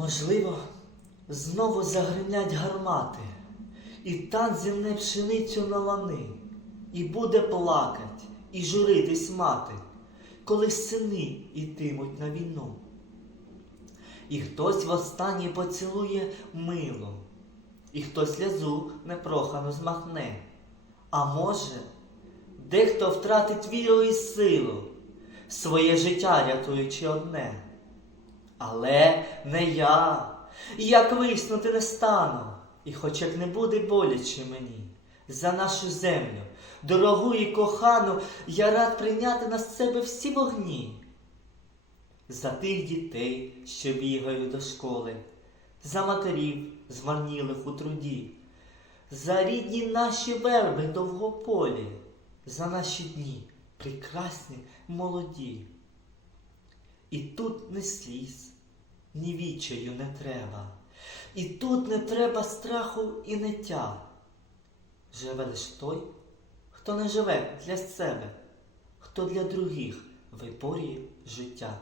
Можливо, знову загримлять гармати, і тан зімне пшеницю на лани, і буде плакать, і журитись мати, коли сини йтимуть на війну. І хтось востаннє поцілує мило, і хтось сльозу непрохану змахне. А може, дехто втратить віру і силу, своє життя рятуючи одне. Але не я, як виснути не стану, і хоч як не буде боляче мені, за нашу землю, дорогу і кохану, я рад прийняти на себе всі вогні. За тих дітей, що бігають до школи, за матерів, змарнілих у труді, за рідні наші верби довгополі, за наші дні прекрасні молоді. І тут не сліз, ні вічаю не треба, і тут не треба страху і неття. Живе лиш той, хто не живе для себе, хто для других виборює життя.